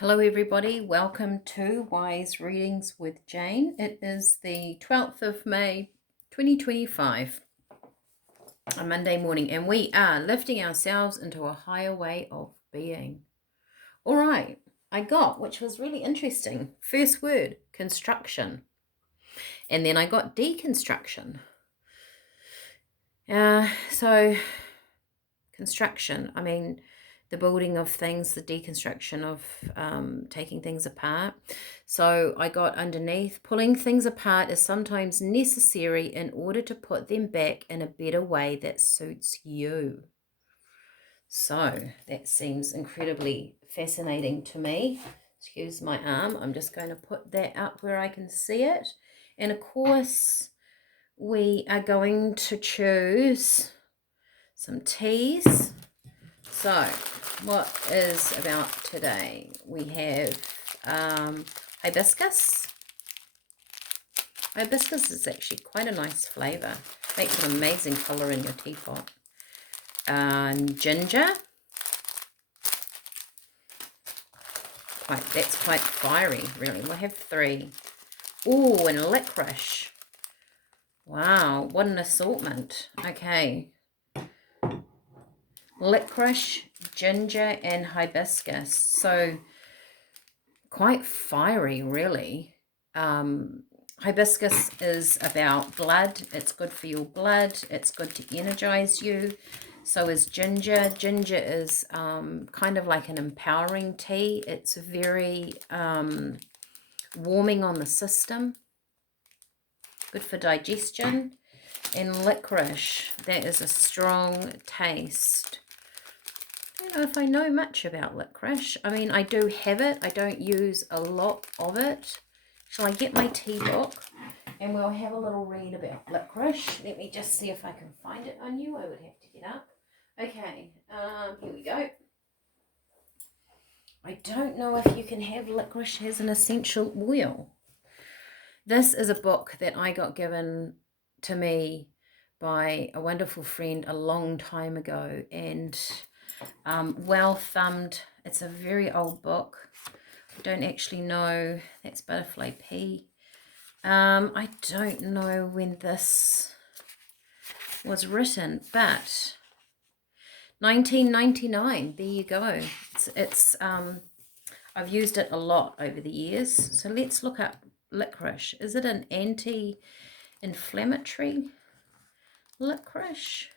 Hello everybody, welcome to Wise Readings with Jane. It is the 12th of May 2025, a Monday morning, and we are lifting ourselves into a higher way of being. All right, I got, which was really interesting, first word, construction, and then I got deconstruction. So construction, I mean, the building of things, the deconstruction of taking things apart. So I got underneath, pulling things apart is sometimes necessary in order to put them back in a better way that suits you. So that seems incredibly fascinating to me. Excuse my arm. I'm just going to put that up where I can see it. And of course, we are going to choose some teas. So, what is about today? We have hibiscus. Hibiscus is actually quite a nice flavour. Makes an amazing colour in your teapot. Ginger. That's quite fiery, really. We'll have 3. Oh, and licorice. Wow, what an assortment. Okay. Licorice, ginger, and hibiscus. So quite fiery, really. Hibiscus is about blood. It's good for your blood. It's good to energize you. So is ginger. Ginger is kind of like an empowering tea. It's very warming on the system. Good for digestion. And licorice, that is a strong taste. I don't know if I know much about licorice. I mean, I do have it. I don't use a lot of it. Shall I get my tea book and we'll have a little read about licorice? Let me just see if I can find it on you. I would have to get up. Okay, here we go. I don't know if you can have licorice as an essential oil. This is a book that I got given to me by a wonderful friend a long time ago, and well thumbed. It's a very old book. I don't actually know. That's Butterfly Pea. I don't know when this was written, but 1999. There you go. It's I've used it a lot over the years. So let's look up licorice. Is it an anti-inflammatory licorice?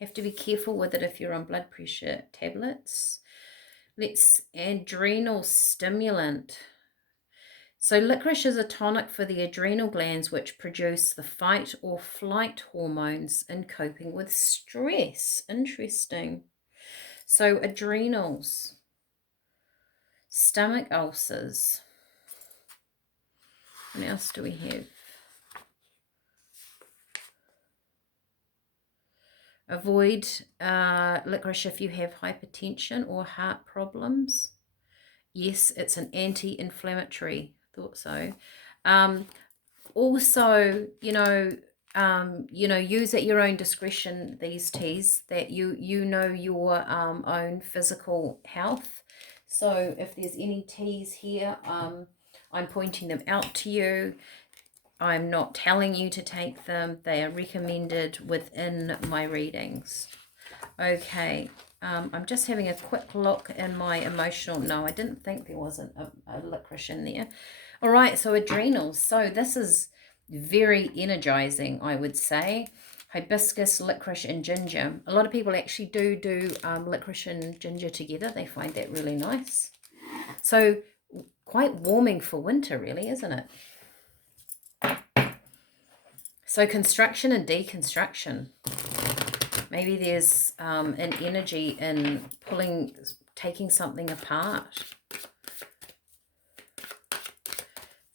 Have to be careful with it if you're on blood pressure tablets. Adrenal stimulant. So licorice is a tonic for the adrenal glands, which produce the fight or flight hormones in coping with stress. Interesting. So adrenals, stomach ulcers. What else do we have? Avoid licorice if you have hypertension or heart problems. Yes, it's an anti-inflammatory. Thought so. Also, use at your own discretion these teas that you know your own physical health. So if there's any teas here, I'm pointing them out to you. I'm not telling you to take them. They are recommended within my readings. Okay, I'm just having a quick look in my emotional. No, I didn't think there was a licorice in there. All right, so adrenals. So this is very energizing, I would say. Hibiscus, licorice, and ginger. A lot of people actually do licorice and ginger together. They find that really nice. So quite warming for winter, really, isn't it? So construction and deconstruction. Maybe there's an energy in taking something apart.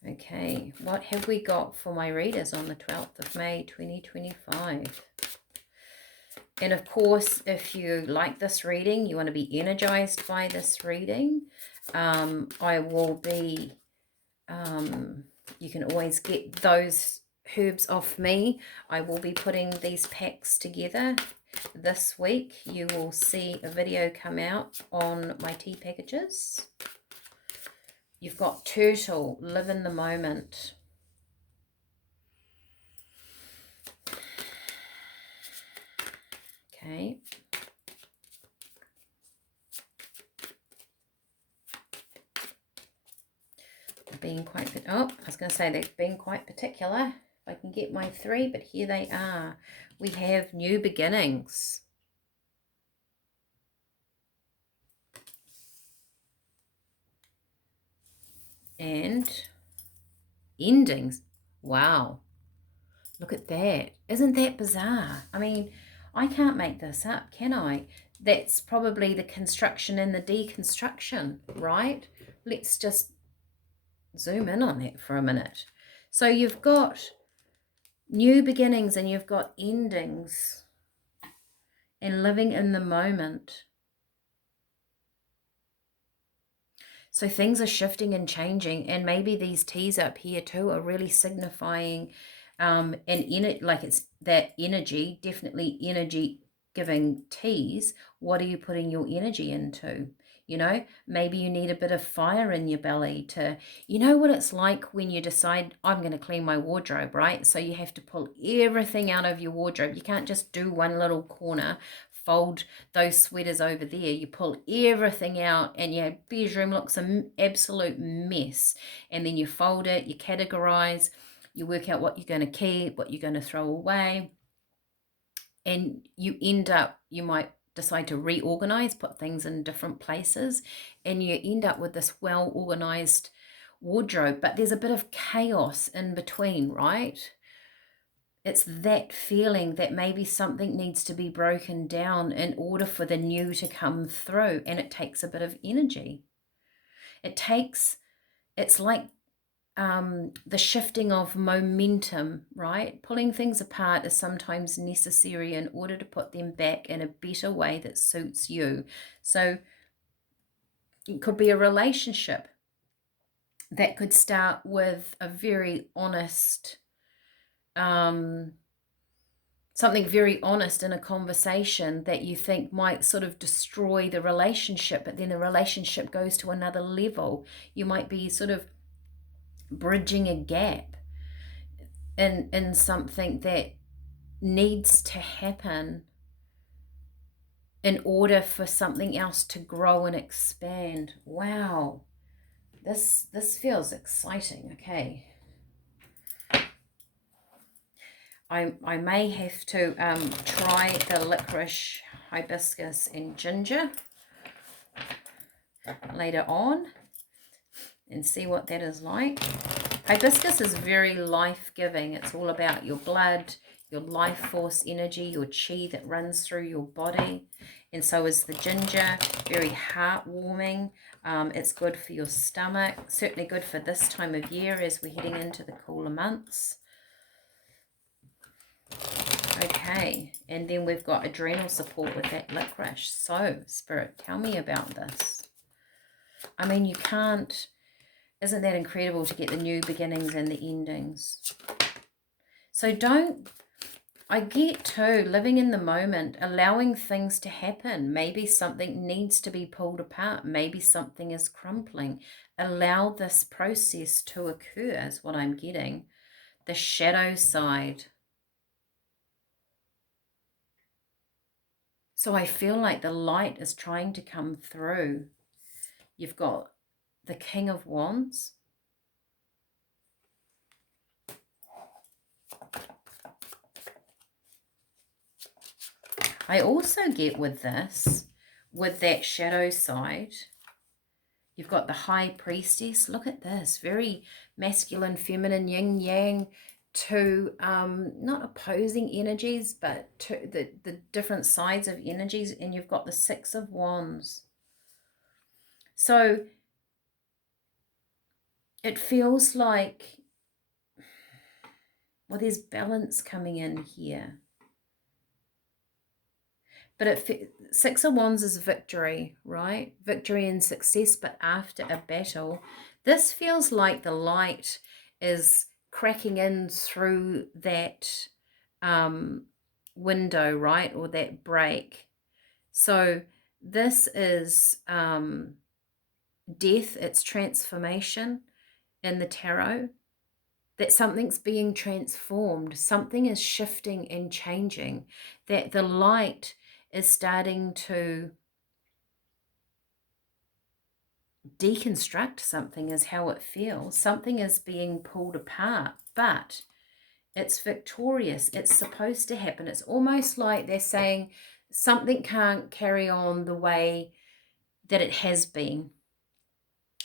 Okay, what have we got for my readers on the 12th of May 2025? And of course, if you like this reading, you want to be energized by this reading, I will be, you can always get those herbs off me. I will be putting these packs together this week you will see a video come out on my tea packages. You've got Turtle, live in the moment. Okay. Being quite, I was going to say they're being quite particular. If I can get my 3, but here they are. We have new beginnings. And endings. Wow. Look at that. Isn't that bizarre? I mean, I can't make this up, can I? That's probably the construction and the deconstruction, right? Let's just zoom in on that for a minute. So you've got new beginnings and you've got endings and living in the moment. So things are shifting and changing, and maybe these T's up here too are really signifying and in it, like it's that energy, definitely energy giving T's. What are you putting your energy into? You know, maybe you need a bit of fire in your belly to, you know what it's like when you decide, I'm going to clean my wardrobe, right? So you have to pull everything out of your wardrobe. You can't just do one little corner, fold those sweaters over there. You pull everything out and your bedroom looks an absolute mess. And then you fold it, you categorize, you work out what you're going to keep, what you're going to throw away. And you end up, you might decide to reorganize, put things in different places, and you end up with this well-organized wardrobe. But there's a bit of chaos in between, right? It's that feeling that maybe something needs to be broken down in order for the new to come through, and it takes a bit of energy. It's like the shifting of momentum, right? Pulling things apart is sometimes necessary in order to put them back in a better way that suits you. So it could be a relationship that could start with a very honest, something very honest in a conversation that you think might sort of destroy the relationship, but then the relationship goes to another level. You might be sort of bridging a gap in something that needs to happen in order for something else to grow and expand. Wow, this feels exciting. Okay, I may have to try the licorice, hibiscus and ginger later on and see what that is like. Hibiscus is very life-giving. It's all about your blood, your life force energy, your chi that runs through your body. And so is the ginger, very heartwarming. It's good for your stomach, certainly good for this time of year as we're heading into the cooler months. Okay, and then we've got adrenal support with that licorice. So, Spirit, tell me about this. I mean, you can't... Isn't that incredible to get the new beginnings and the endings? So I get too, living in the moment, allowing things to happen. Maybe something needs to be pulled apart. Maybe something is crumbling. Allow this process to occur is what I'm getting. The shadow side. So I feel like the light is trying to come through. You've got the King of Wands. I also get with this, with that shadow side, you've got the High Priestess. Look at this, very masculine, feminine, yin, yang, two not opposing energies, but the different sides of energies. And you've got the Six of Wands. So it feels like, well, there's balance coming in here. But Six of Wands is victory, right? Victory and success, but after a battle. This feels like the light is cracking in through that window, right? Or that break. So this is death, it's transformation in the tarot. That something's being transformed, something is shifting and changing, that the light is starting to deconstruct something is how it feels. Something is being pulled apart, but it's victorious. It's supposed to happen. It's almost like they're saying something can't carry on the way that it has been.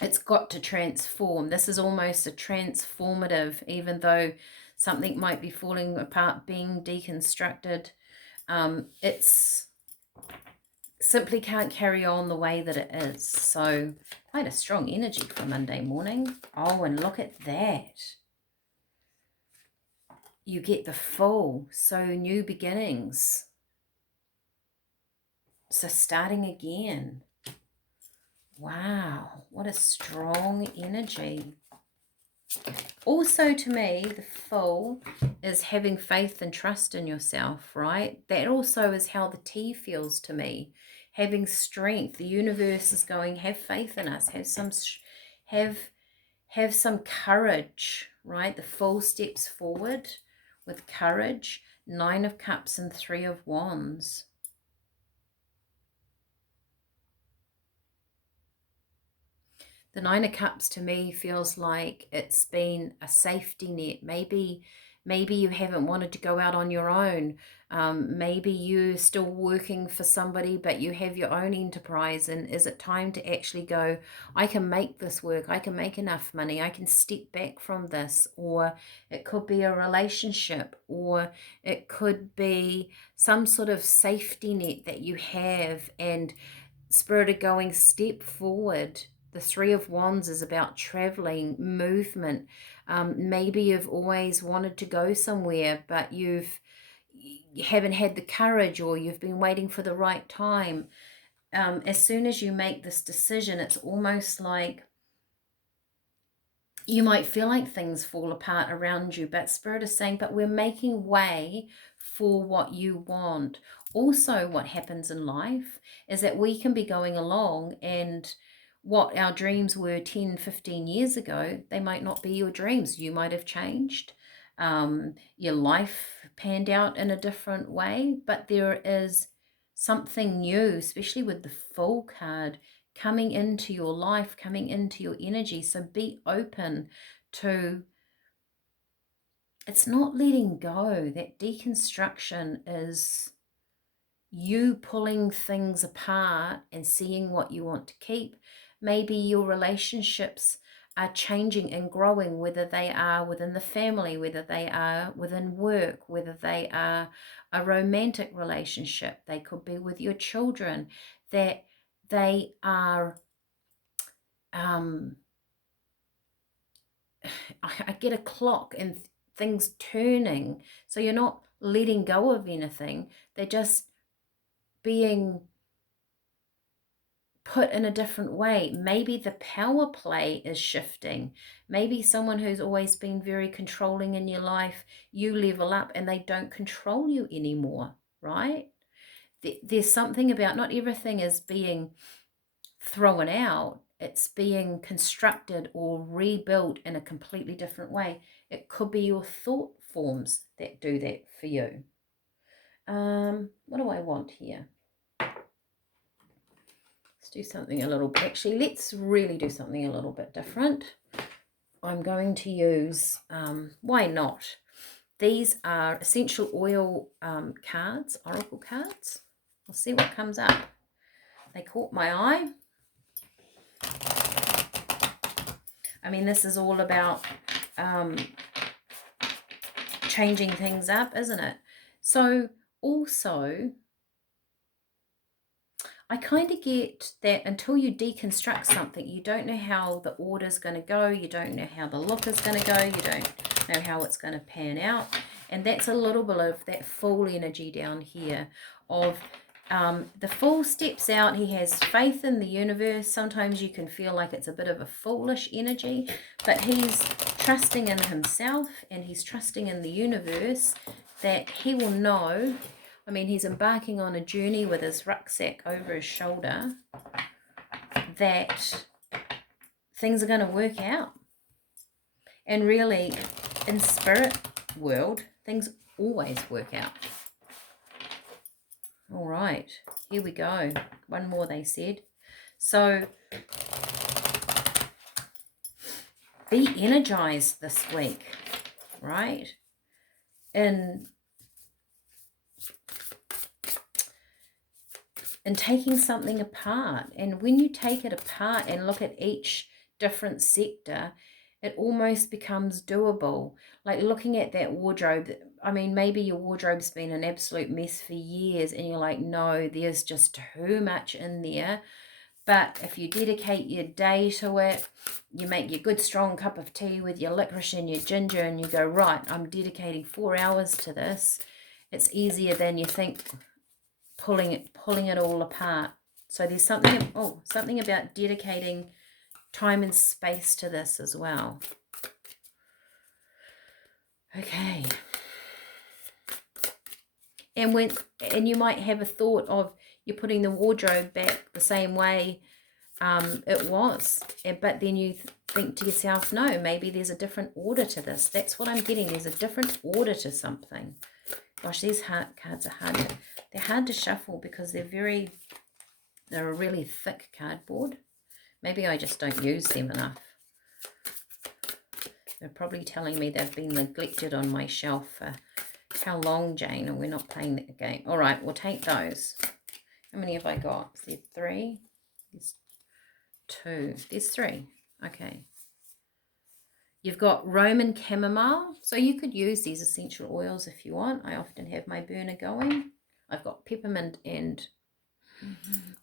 It's got to transform. This is almost a transformative, even though something might be falling apart, being deconstructed. It's simply can't carry on the way that it is. So quite a strong energy for Monday morning. Oh, and look at that. You get the Fool. So new beginnings. So starting again. Wow, what a strong energy. Also, to me, the Fool is having faith and trust in yourself, right? That also is how the T feels to me. Having strength. The universe is going, have faith in us. Have some courage, right? The Fool steps forward with courage. 9 of Cups and 3 of Wands. The 9 of Cups to me feels like it's been a safety net. Maybe you haven't wanted to go out on your own. Maybe you're still working for somebody, but you have your own enterprise. And is it time to actually go, I can make this work. I can make enough money. I can step back from this. Or it could be a relationship, or it could be some sort of safety net that you have, and Spirit are going, step forward. The 3 of Wands is about traveling, movement. Maybe you've always wanted to go somewhere, but you haven't had the courage, or you've been waiting for the right time. As soon as you make this decision, it's almost like you might feel like things fall apart around you, but Spirit is saying, but we're making way for what you want. Also, what happens in life is that we can be going along, and what our dreams were 10, 15 years ago, they might not be your dreams. You might have changed. Your life panned out in a different way, but there is something new, especially with the Fool card, coming into your life, coming into your energy. So be open to, it's not letting go. That deconstruction is you pulling things apart and seeing what you want to keep. Maybe your relationships are changing and growing, whether they are within the family, whether they are within work, whether they are a romantic relationship. They could be with your children, that they are I get a clock and things turning. So you're not letting go of anything. They're just being put in a different way. Maybe the power play is shifting. Maybe someone who's always been very controlling in your life, you level up and they don't control you anymore, right? There's something about, not everything is being thrown out, it's being constructed or rebuilt in a completely different way. It could be your thought forms that do that for you. What do I want here? Let's do something a little, actually, let's really do something a little bit different. I'm going to use, why not? These are essential oil cards, oracle cards. We'll see what comes up. They caught my eye. I mean, this is all about changing things up, isn't it? So also, I kind of get that until you deconstruct something, you don't know how the order's going to go. You don't know how the look is going to go. You don't know how it's going to pan out. And that's a little bit of that Fool energy down here of the Fool steps out. He has faith in the universe. Sometimes you can feel like it's a bit of a foolish energy, but he's trusting in himself and he's trusting in the universe that he will know I mean, he's embarking on a journey with his rucksack over his shoulder, that things are going to work out. And really, in spirit world, things always work out. All right, here we go. One more, they said. So be energized this week, right? In taking something apart. And when you take it apart and look at each different sector, it almost becomes doable. Like looking at that wardrobe, I mean, maybe your wardrobe's been an absolute mess for years and you're like, no, there's just too much in there. But if you dedicate your day to it, you make your good strong cup of tea with your licorice and your ginger and you go, right, I'm dedicating 4 hours to this. It's easier than you think pulling it all apart. So there's something about dedicating time and space to this as well. Okay. And you might have a thought of you're putting the wardrobe back the same way it was, but then you think to yourself, no, maybe there's a different order to this. That's what I'm getting. There's a different order to something. Gosh, these cards are hard. They're hard to shuffle because they're a really thick cardboard. Maybe I just don't use them enough. They're probably telling me they've been neglected on my shelf for how long, Jane, and we're not playing that game. All right, we'll take those. How many have I got? Is there 3? There's 2. There's 3. Okay. You've got Roman chamomile. So you could use these essential oils if you want. I often have my burner going. I've got peppermint and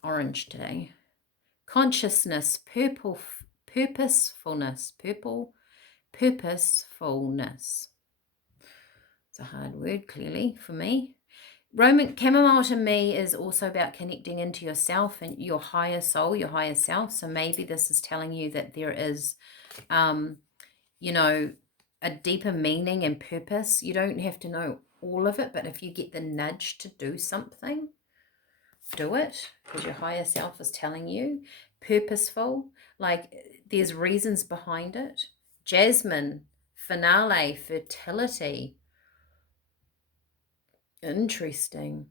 orange today. Consciousness, purposefulness. Purposefulness. It's a hard word, clearly, for me. Roman chamomile to me is also about connecting into yourself and your higher soul, your higher self. So maybe this is telling you that there is, you know, a deeper meaning and purpose. You don't have to know all of it, but if you get the nudge to do something, do it, because your higher self is telling you. Purposeful, like there's reasons behind it. Jasmine, finale, fertility. Interesting.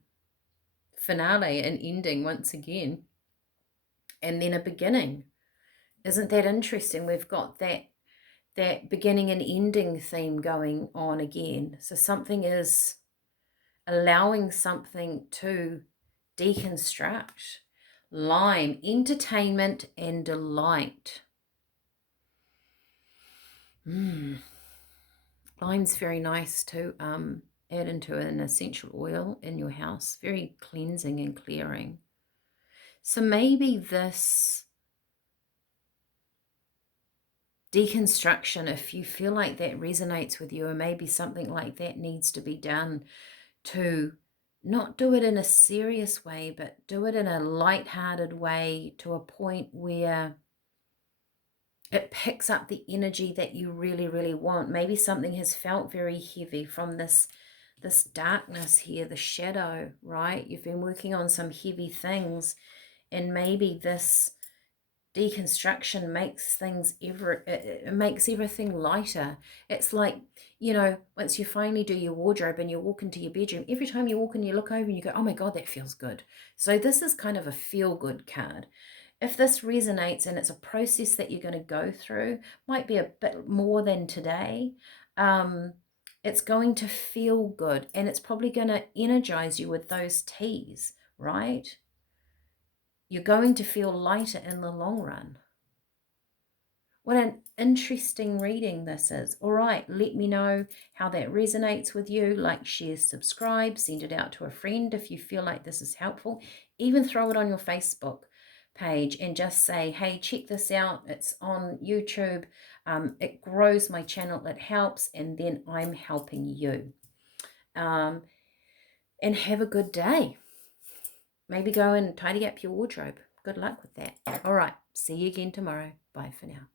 Finale and ending once again. And then a beginning. Isn't that interesting? We've got that beginning and ending theme going on again. So something is allowing something to deconstruct. Lime, entertainment and delight. Lime's very nice to add into an essential oil in your house. Very cleansing and clearing. So maybe this deconstruction, if you feel like that resonates with you, or maybe something like that needs to be done, to not do it in a serious way, but do it in a light-hearted way, to a point where it picks up the energy that you really, really want. Maybe something has felt very heavy from this darkness here, the shadow, right? You've been working on some heavy things, and maybe this deconstruction makes makes everything lighter. It's like, you know, once you finally do your wardrobe and you walk into your bedroom, every time you walk in, you look over and you go, oh my God, that feels good. So this is kind of a feel-good card. If this resonates and it's a process that you're going to go through, might be a bit more than today, it's going to feel good, and it's probably going to energize you with those teas, right? You're going to feel lighter in the long run. What an interesting reading this is. All right, let me know how that resonates with you. Like, share, subscribe, send it out to a friend if you feel like this is helpful. Even throw it on your Facebook page and just say, hey, check this out. It's on YouTube. It grows my channel. It helps. And then I'm helping you. And have a good day. Maybe go and tidy up your wardrobe. Good luck with that. All right. See you again tomorrow. Bye for now.